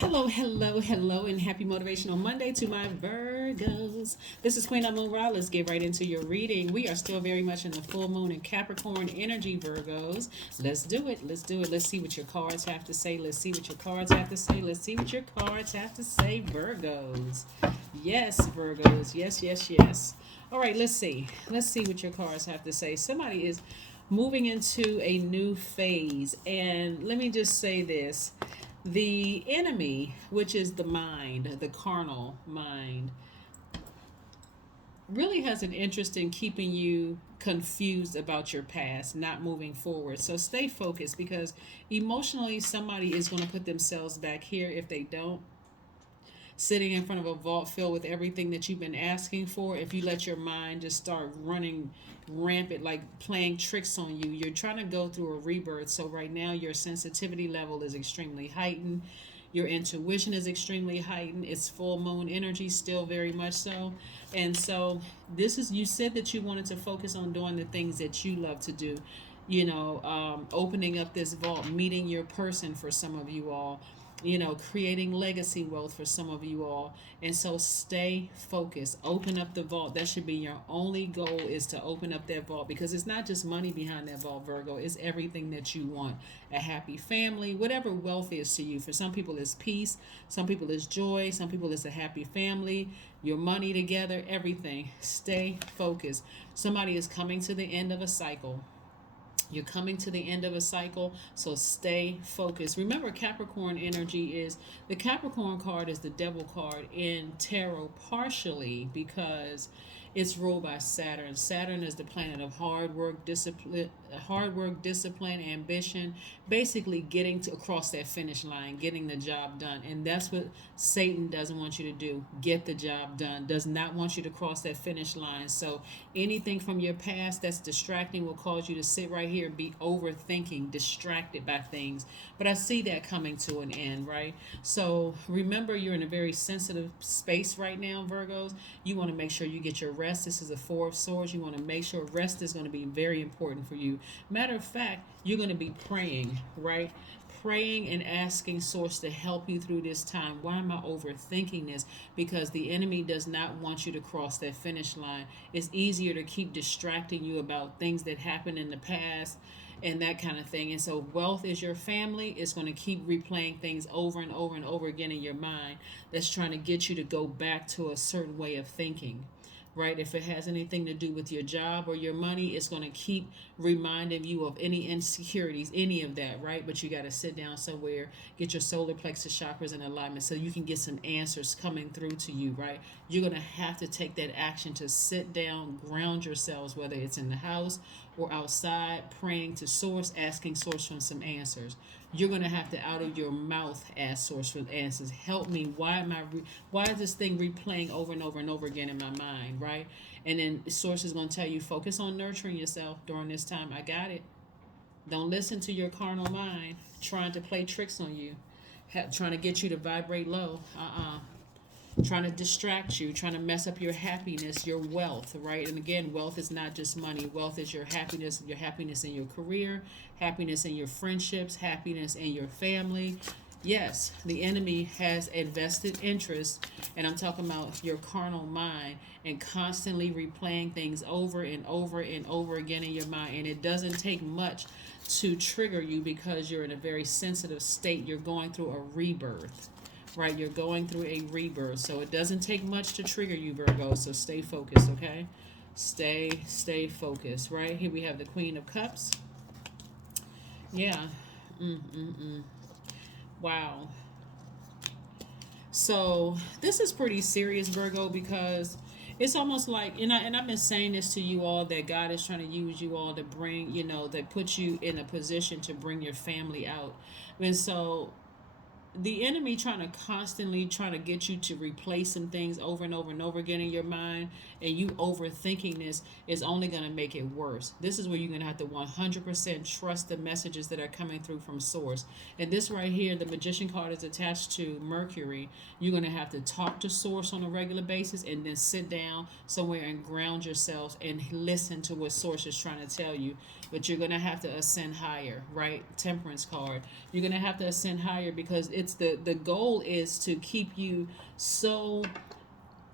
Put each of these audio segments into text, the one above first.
Hello, hello, hello, and happy Motivational Monday to my Virgos. This is Queen Amun Ra. Let's get right into your reading. We are still very much in the full moon and Capricorn energy, Virgos. Let's do it. Let's do it. Let's see what your cards have to say. Let's see what your cards have to say. Let's see what your cards have to say, Virgos. Yes, Virgos. Yes, yes, yes. All right, let's see. Let's see what your cards have to say. Somebody is moving into a new phase. And let me just say this: the enemy, which is the mind, the carnal mind, really has an interest in keeping you confused about your past, not moving forward. So stay focused, because emotionally somebody is going to put themselves back here if they don't. Sitting in front of a vault filled with everything that you've been asking for, if you let your mind just start running rampant, like playing tricks on you, you're trying to go through a rebirth. So right now your sensitivity level is extremely heightened, your intuition is extremely heightened. It's full moon energy, still very much so. And so this is, you said that you wanted to focus on doing the things that you love to do, opening up this vault, meeting your person for some of you all, creating legacy wealth for some of you all. And so stay focused. Open up the vault. That should be your only goal, is to open up that vault, because it's not just money behind that vault, Virgo. It's everything that you want. A happy family, whatever wealth is to you. For some people it's peace, some people it's joy, some people it's a happy family, your money together, everything. Stay focused. Somebody is coming to the end of a cycle. You're coming to the end of a cycle, so stay focused. Remember, Capricorn energy is, the Capricorn card is the devil card in tarot, partially because it's ruled by Saturn. Saturn is the planet of hard work, discipline, ambition, basically getting to across that finish line, getting the job done. And that's what Satan doesn't want you to do. Get the job done. Does not want you to cross that finish line. So anything from your past that's distracting will cause you to sit right here and be overthinking, distracted by things. But I see that coming to an end, right? So remember, you're in a very sensitive space right now, Virgos. You want to make sure you get your rest. This is a Four of Swords. You want to make sure rest is going to be very important for you. Matter of fact, you're going to be praying, right? Praying and asking Source to help you through this time. Why am I overthinking this? Because the enemy does not want you to cross that finish line. It's easier to keep distracting you about things that happened in the past and that kind of thing. And so wealth is your family. It's going to keep replaying things over and over and over again in your mind, that's trying to get you to go back to a certain way of thinking, right? If it has anything to do with your job or your money, it's going to keep reminding you of any insecurities, any of that, right? But you got to sit down somewhere, get your solar plexus chakras in alignment so you can get some answers coming through to you, right? You're going to have to take that action to sit down, ground yourselves, whether it's in the house or outside, praying to Source, asking Source for some answers. You're going to have to, out of your mouth, ask Source for answers. Help me. Why is this thing replaying over and over and over again in my mind, right? And then Source is going to tell you, focus on nurturing yourself during this time. I got it. Don't listen to your carnal mind trying to play tricks on you, trying to get you to vibrate low. Trying to distract you, trying to mess up your happiness, your wealth, right? And again, wealth is not just money. Wealth is your happiness in your career, happiness in your friendships, happiness in your family. Yes, the enemy has a vested interest, and I'm talking about your carnal mind, and constantly replaying things over and over and over again in your mind. And it doesn't take much to trigger you, because you're in a very sensitive state. You're going through a rebirth, right? You're going through a rebirth. So it doesn't take much to trigger you, Virgo. So stay focused, okay? Stay focused, right? Here we have the Queen of Cups. Yeah. Wow. So this is pretty serious, Virgo, because it's almost like, and I've been saying this to you all, that God is trying to use you all to bring, that put you in a position to bring your family out. And so the enemy trying to get you to replace some things over and over and over again in your mind, and you overthinking this is only going to make it worse. This is where you're going to have to 100% trust the messages that are coming through from Source. And this right here, the Magician card, is attached to Mercury. You're going to have to talk to Source on a regular basis, and then sit down somewhere and ground yourself and listen to what Source is trying to tell you. but you're going to have to ascend higher, right? Temperance card. You're going to have to ascend higher because it's the goal is to keep you so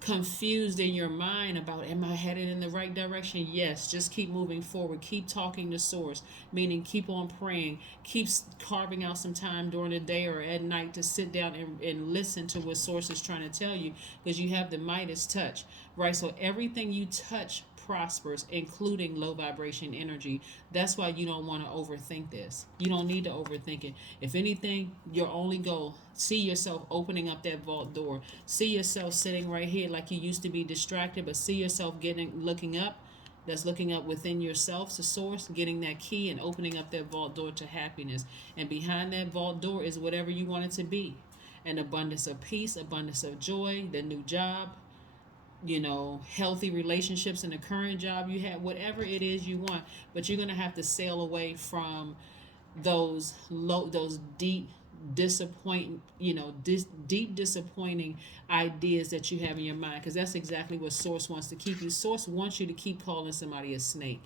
confused in your mind about, am I headed in the right direction? Yes, just keep moving forward, keep talking to source, meaning keep on praying, keep carving out some time during the day or at night to sit down and listen to what source is trying to tell you, because you have the Midas touch, right? So everything you touch prospers, including low vibration energy. That's why you don't want to overthink this. You don't need to overthink it. If anything, your only goal, see yourself opening up that vault door. See yourself sitting right here like you used to be distracted, but see yourself looking up. That's looking up within yourself to source, getting that key and opening up that vault door to happiness. And behind that vault door is whatever you want it to be. An abundance of peace, abundance of joy, the new job, healthy relationships in the current job you have, whatever it is you want. But you're going to have to sail away from those deep deep disappointing ideas that you have in your mind, because that's exactly what source wants to keep you. Source wants you to keep calling somebody a snake.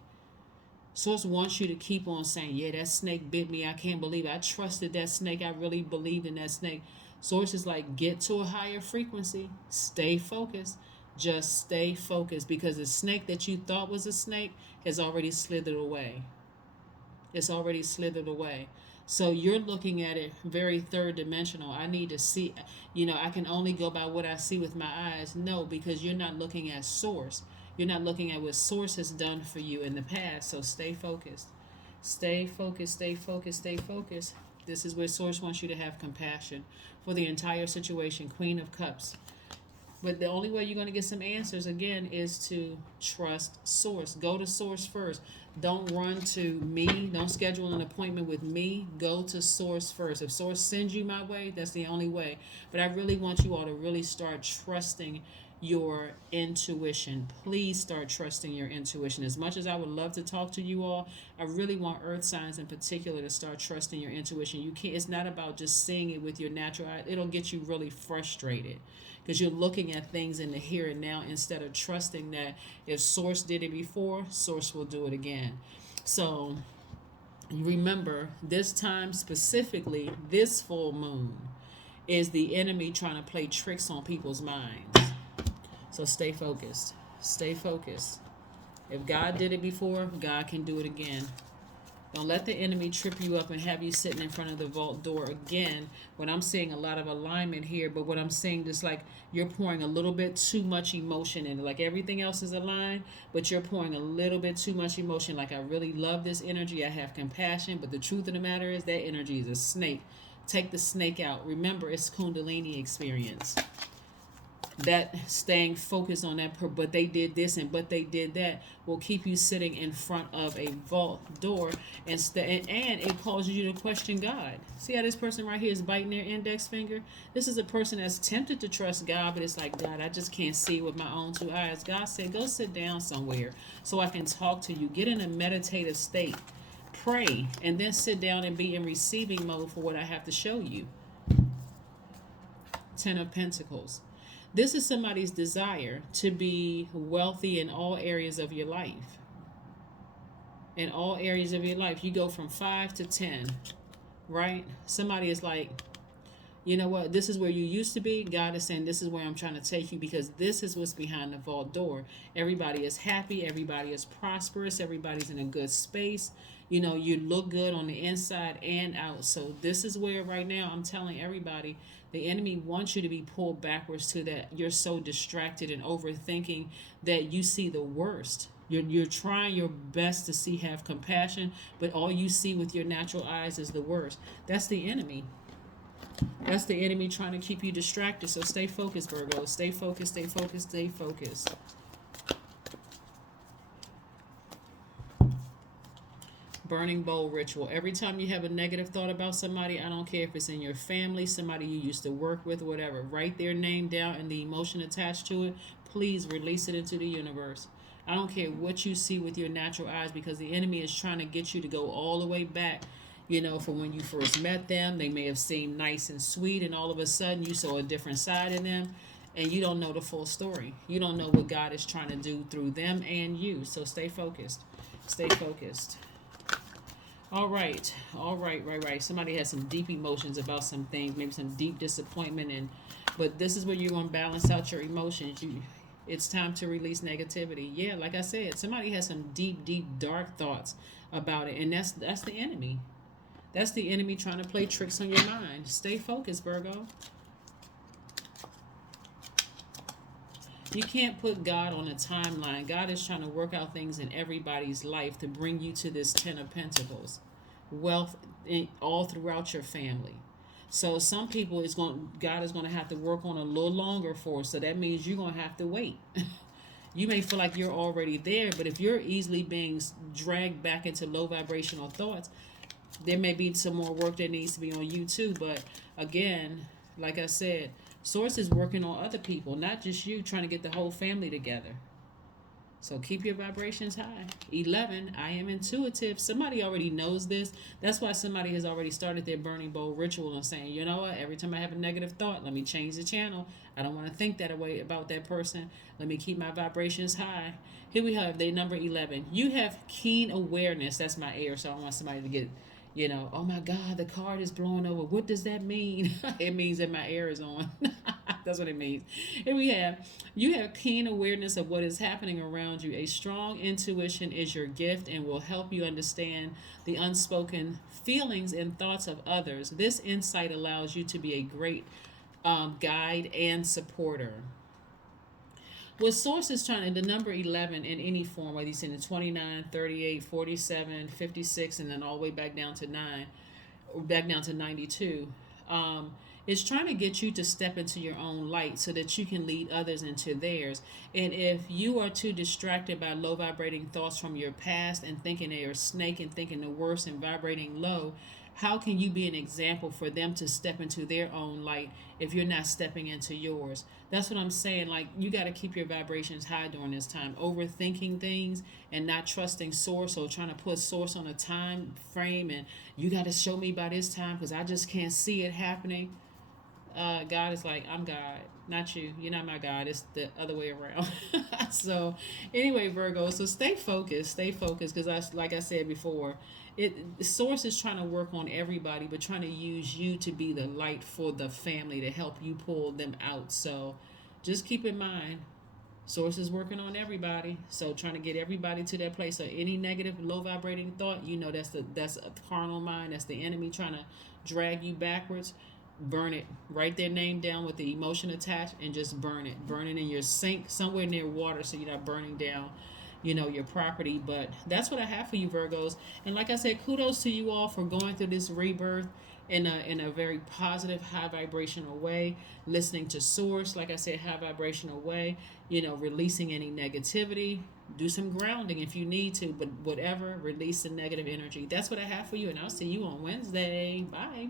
Source wants you to keep on saying, yeah, that snake bit me, I can't believe it, I trusted that snake, I really believed in that snake. Source is like, get to a higher frequency, stay focused. Just stay focused, because the snake that you thought was a snake has already slithered away. It's already slithered away. So you're looking at it very third dimensional. I need to see, I can only go by what I see with my eyes. No, because you're not looking at source. You're not looking at what source has done for you in the past. So stay focused. Stay focused, stay focused, stay focused. This is where source wants you to have compassion for the entire situation. Queen of Cups. But the only way you're going to get some answers, again, is to trust source. Go to source first. Don't run to me. Don't schedule an appointment with me. Go to source first. If source sends you my way, that's the only way. But I really want you all to really start trusting your intuition. Please start trusting your intuition. As much as I would love to talk to you all, I really want earth signs in particular to start trusting your intuition. You can't. It's not about just seeing it with your natural eye. It'll get you really frustrated, because you're looking at things in the here and now instead of trusting that if source did it before, source will do it again. So remember, this time specifically, this full moon is the enemy trying to play tricks on people's minds. So stay focused. Stay focused. If God did it before, God can do it again. Don't let the enemy trip you up and have you sitting in front of the vault door again. When I'm seeing a lot of alignment here, but what I'm seeing is like you're pouring a little bit too much emotion in it. Like everything else is aligned, but you're pouring a little bit too much emotion. Like, I really love this energy. I have compassion, but the truth of the matter is that energy is a snake. Take the snake out. Remember, it's Kundalini experience. That staying focused on that, but they did this and but they did that, will keep you sitting in front of a vault door, and it causes you to question God. See how this person right here is biting their index finger? This is a person that's tempted to trust God, but it's like, God, I just can't see with my own two eyes. God said, go sit down somewhere so I can talk to you. Get in a meditative state, pray, and then sit down and be in receiving mode for what I have to show you. 10 of Pentacles. This is somebody's desire to be wealthy in all areas of your life. In all areas of your life. You go from 5 to 10, right? Somebody is like, you know what? This is where you used to be. God is saying, this is where I'm trying to take you, because this is what's behind the vault door. Everybody is happy. Everybody is prosperous. Everybody's in a good space. You look good on the inside and out. So this is where right now I'm telling everybody, the enemy wants you to be pulled backwards to that. You're so distracted and overthinking that you see the worst. You're trying your best to have compassion, but all you see with your natural eyes is the worst. That's the enemy. That's the enemy trying to keep you distracted. So stay focused, Virgo. Stay focused, stay focused, stay focused. Burning bowl ritual. Every time you have a negative thought about somebody, I don't care if it's in your family, somebody you used to work with, whatever, write their name down and the emotion attached to it. Please release it into the universe. I don't care what you see with your natural eyes, because the enemy is trying to get you to go all the way back, from when you first met them. They may have seemed nice and sweet, and all of a sudden you saw a different side in them, and you don't know the full story. You don't know what God is trying to do through them and you. So stay focused. Stay focused. All right, right. Somebody has some deep emotions about some things, maybe some deep disappointment, and but this is where you're gonna balance out your emotions. It's time to release negativity. Yeah, like I said, somebody has some deep, dark thoughts about it, and that's the enemy. That's the enemy trying to play tricks on your mind. Stay focused, Virgo. You can't put God on a timeline. God is trying to work out things in everybody's life to bring you to this Ten of Pentacles, wealth all throughout your family. So some people God is going to have to work on a little longer for. So that means you're going to have to wait. You may feel like you're already there, but if you're easily being dragged back into low vibrational thoughts, there may be some more work that needs to be on you too. But again, like I said, Source is working on other people, not just you, trying to get the whole family together. So keep your vibrations high. 11, I am intuitive. Somebody already knows this. That's why somebody has already started their burning bowl ritual and saying, you know what, every time I have a negative thought, let me change the channel. I don't want to think that way about that person. Let me keep my vibrations high. Here we have the number 11. You have keen awareness. That's my air, so I want somebody to get, oh my God, the card is blowing over. What does that mean? It means that my air is on. That's what it means. Here we have, you have keen awareness of what is happening around you. A strong intuition is your gift and will help you understand the unspoken feelings and thoughts of others. This insight allows you to be a great guide and supporter. What Source is trying to, the number 11 in any form, whether it's in the 29, 38, 47, 56, and then all the way back down to 9, or back down to 92, is trying to get you to step into your own light so that you can lead others into theirs. And if you are too distracted by low vibrating thoughts from your past and thinking they are a snake and thinking the worst and vibrating low, how can you be an example for them to step into their own light if you're not stepping into yours? That's what I'm saying. Like, you got to keep your vibrations high during this time. Overthinking things and not trusting Source, or trying to put Source on a time frame and you got to show me by this time because I just can't see it happening. God is like, I'm God, not you. You're not my God. It's the other way around. So, anyway, Virgo. So stay focused. Stay focused, because like I said before, Source is trying to work on everybody, but trying to use you to be the light for the family to help you pull them out. So, just keep in mind, Source is working on everybody. So trying to get everybody to that place. So any negative, low vibrating thought, that's a carnal mind. That's the enemy trying to drag you backwards. Burn it. Write their name down with the emotion attached and just burn it. Burn it in your sink somewhere near water so you're not burning down, your property. But that's what I have for you, Virgos. And like I said, kudos to you all for going through this rebirth in a very positive, high vibrational way. Listening to Source, like I said, high vibrational way. Releasing any negativity. Do some grounding if you need to, but whatever, release the negative energy. That's what I have for you, and I'll see you on Wednesday. Bye.